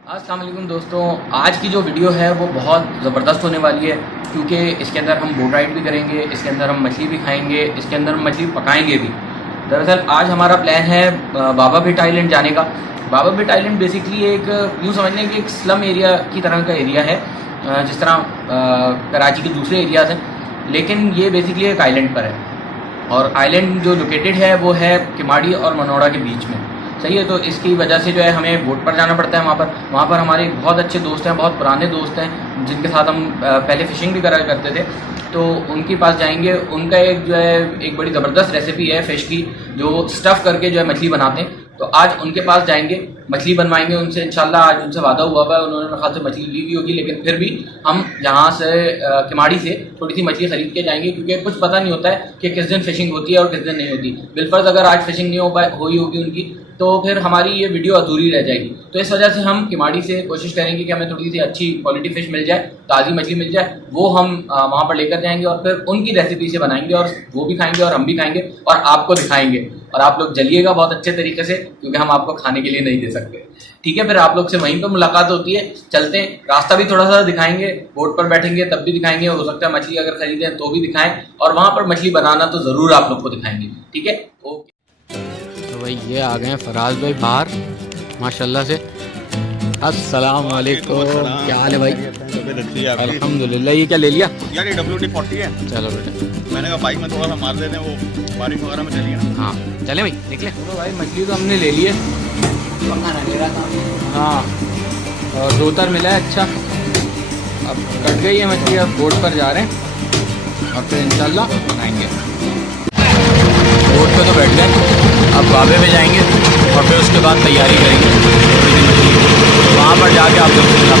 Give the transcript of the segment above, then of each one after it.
अस्सलाम वालेकुम दोस्तों, आज की जो वीडियो है वो बहुत ज़बरदस्त होने वाली है क्योंकि इसके अंदर हम बोट राइड भी करेंगे, इसके अंदर हम मछली भी खाएंगे, इसके अंदर हम मछली पकाएंगे भी। दरअसल आज हमारा प्लान है बाबा भिट आइलैंड जाने का। बाबा भिट आइलैंड बेसिकली एक यूँ समझने कि एक स्लम एरिया की तरह का एरिया है, जिस तरह कराची के दूसरे एरियाज़ हैं, लेकिन ये बेसिकली एक आइलैंड पर है। और आइलैंड जो लोकेटेड है वो है किमाड़ी और मनोड़ा के बीच में, सही है। तो इसकी वजह से जो है हमें बोट पर जाना पड़ता है। वहाँ पर हमारे बहुत अच्छे दोस्त हैं, बहुत पुराने दोस्त हैं जिनके साथ हम पहले फ़िशिंग भी करा करते थे। तो उनके पास जाएंगे। उनका एक जो है एक बड़ी ज़बरदस्त रेसिपी है फ़िश की, जो स्टफ़ करके जो है मछली बनाते हैं। तो आज उनके पास जाएंगे, मछली बनवाएंगे उनसे इंशाल्लाह। आज उनसे वादा हुआ है, उन्होंने मेरे ख्याल से मछली ली हुई होगी, लेकिन फिर भी हम यहाँ से किमाड़ी से थोड़ी सी मछली ख़रीद के जाएंगे क्योंकि कुछ पता नहीं होता है कि किस दिन फ़िशिंग होती है और किस दिन नहीं होती। बिलफर्ज अगर आज फ़िशिंग नहीं हुई होगी उनकी, तो फिर हमारी ये वीडियो अधूरी रह जाएगी। तो इस वजह से हम किमाड़ी से कोशिश करेंगे कि हमें थोड़ी सी अच्छी क्वालिटी फ़िश मिल जाए, ताज़ी मछली मिल जाए, वो हम वहाँ पर लेकर जाएंगे और फिर उनकी रेसिपी से बनाएंगे और वो भी खाएंगे और हम भी खाएंगे और आपको दिखाएंगे। और आप लोग जलिएगा बहुत अच्छे तरीके से क्योंकि हम आपको खाने के लिए नहीं दे सकते, ठीक है। फिर आप लोग से वहीं पर मुलाकात होती है, चलते हैं। रास्ता भी थोड़ा सा दिखाएंगे, बोट पर बैठेंगे तब भी दिखाएंगे, हो सकता है मछली अगर खरीदें तो भी दिखाएं, और वहाँ पर मछली बनाना तो ज़रूर आप लोग को दिखाएंगे, ठीक है। ओके, तो भाई ये आ गए हैं फराज भाई बाहर माशाल्लाह से। अस्सलाम वालेकुम, क्या हाल है भाई? अल्हम्दुलिल्लाह। ये क्या ले लिया यार? ये WD-40 है। चलो बेटा, मैंने कहा बाइक में थोड़ा सा मार देते हैं, वो बारिश वगैरह में चलिए ना। हाँ चले भाई, निकले। चलो भाई, मछली तो हमने ले ली है, हाँ, और रोतर मिला है अच्छा। अब कट गई है मछली, अब बोट पर जा रहे हैं और फिर इंशाल्लाह बनाएंगे। बोट पे तो बैठ गए, अब बाबे में जाएंगे और फिर उसके बाद तैयारी करेंगे थोड़ी सी मछली, वहाँ पर जाके आप लोग से मिला।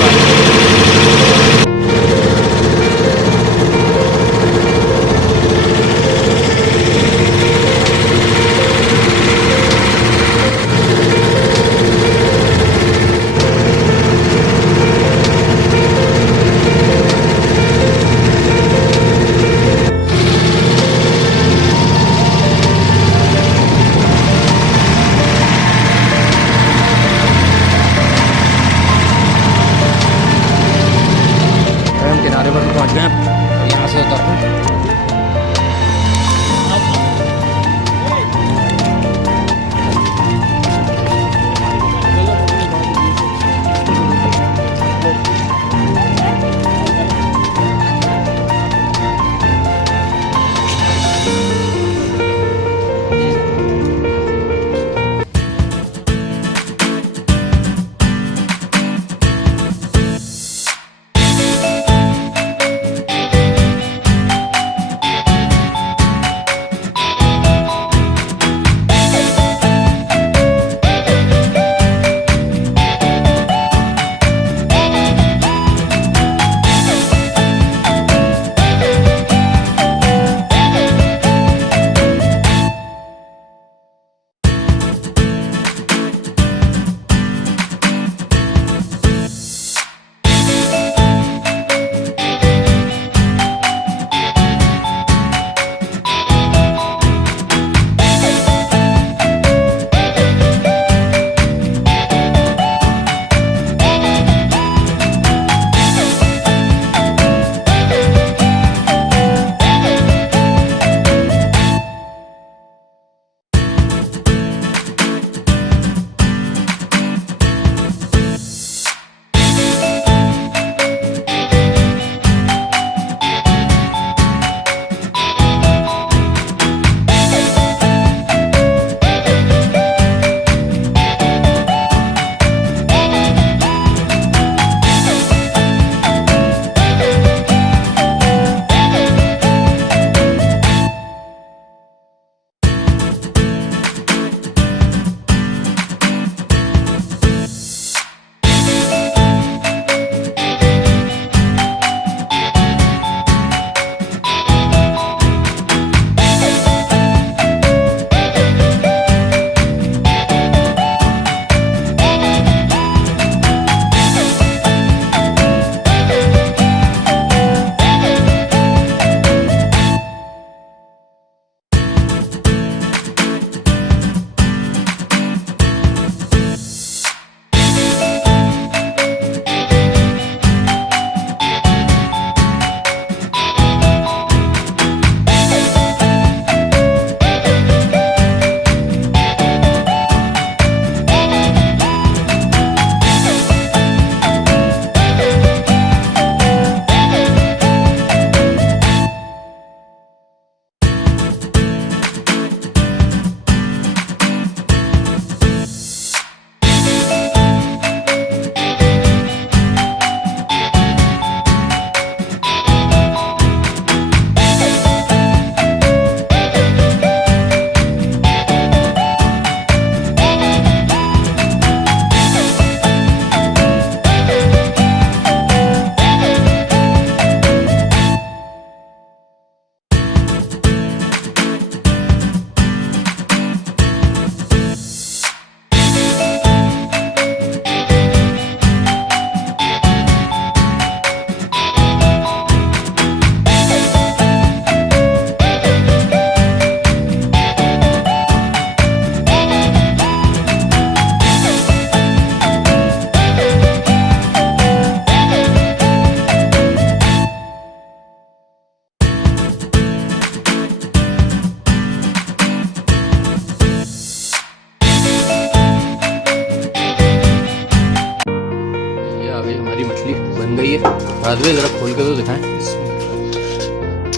राजवी जरा खोल के तो दिखाएं।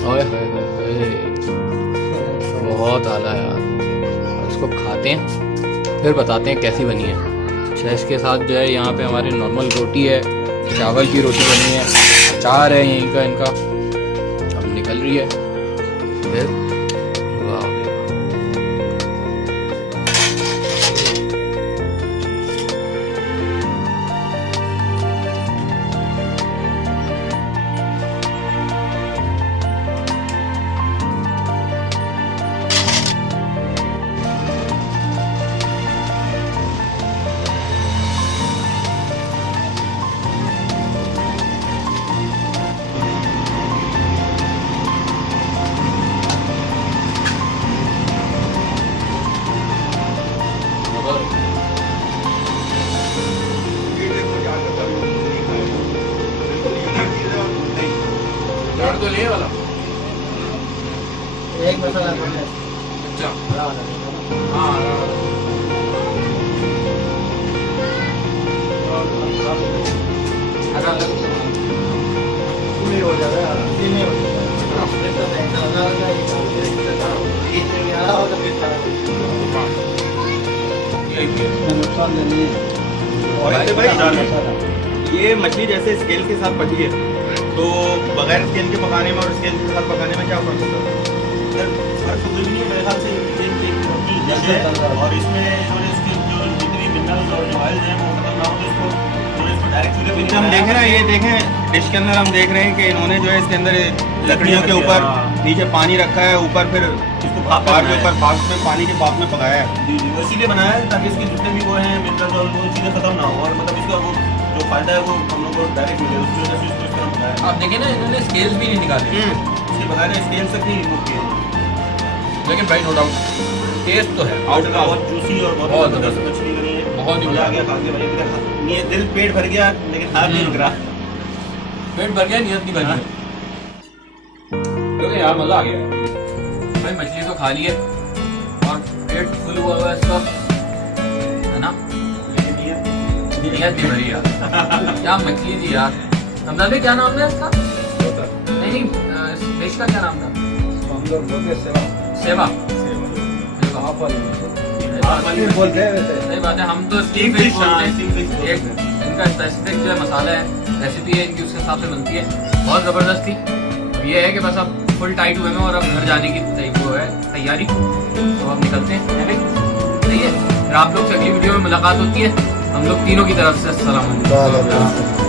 ओए होए होए, बहुत आला यार। और इसको खाते हैं फिर बताते हैं कैसी बनी है। अच्छा, इसके साथ जो है यहाँ पे हमारे नॉर्मल रोटी है, चावल की रोटी बनी है, अचार है यहीं का इनका, अब निकल रही है। फिर वाह, तो ले वाला एक मसाला अच्छा हाँ नहीं हो जाएगा, ये नहीं हो ये मछली जैसे स्केल के साथ पकी है, तो बगैर स्केल के पकाने में और स्केल के साथ पकाने में क्या फर्क होता है? फर्क तो कुछ नहीं है मेरे ख्याल से, जैसे और इसमें जो इसके जो जितनी मिनरल्स और जो ऑयल्स हैं वो खत्म ना हो, तो इसको जो इसको डायरेक्ट हम देखें ना, ये देखें डिश के अंदर हम देख रहे हैं कि इन्होंने जो है इसके अंदर लकड़ियों के ऊपर नीचे पानी रखा है, ऊपर फिर इसको भाप के ऊपर भाप में पानी के भाप में पकाया है। इसीलिए बनाया है ताकि इसके जितने भी वो हैं मिनरल्स और वो चीज़ें खत्म ना हो, और मतलब इसका वो जो फायदा है वो हम लोग को डायरेक्ट मिले, उसकी वजह से इसको इस तरह बनाया। आप देखें ना, इन्होंने स्केल्स भी नहीं निकाले, इसके बगैर स्केल से ही रिमूव किए, लेकिन भाई नो डाउट टेस्ट तो है आउट का बहुत जूसी और बहुत जबरदस्त मछली बनी है, बहुत ही मजा आ गया खा के भाई। ये दिल पेट भर गया लेकिन हाथ नहीं रुक रहा, पेट भर गया, नियत नहीं बनी। क्योंकि यार मजा आ गया भाई, मछली तो खा ली है और पेट फुल हुआ हुआ है इसका, है ना, नियत नहीं भरी यार। क्या मछली थी यार। हमदा भाई क्या नाम है इसका? नहीं, देश का क्या नाम था? सेवा बोलते हैं वैसे। सही बात है, हम तो स्टीम फिश बोलते हैं। एक इनका स्पेसिफिक जो है मसाला है, रेसिपी है इनकी, उसके हिसाब से बनती है, बहुत ज़बरदस्त थी। अब ये है कि बस अब फुल टाइट हुए में और अब घर जाने की वो है तैयारी, तो अब निकलते हैं भाई, सही है। फिर आप लोग से अगली वीडियो में मुलाकात होती है, हम लोग तीनों की तरफ से अस्सलाम वालेकुम।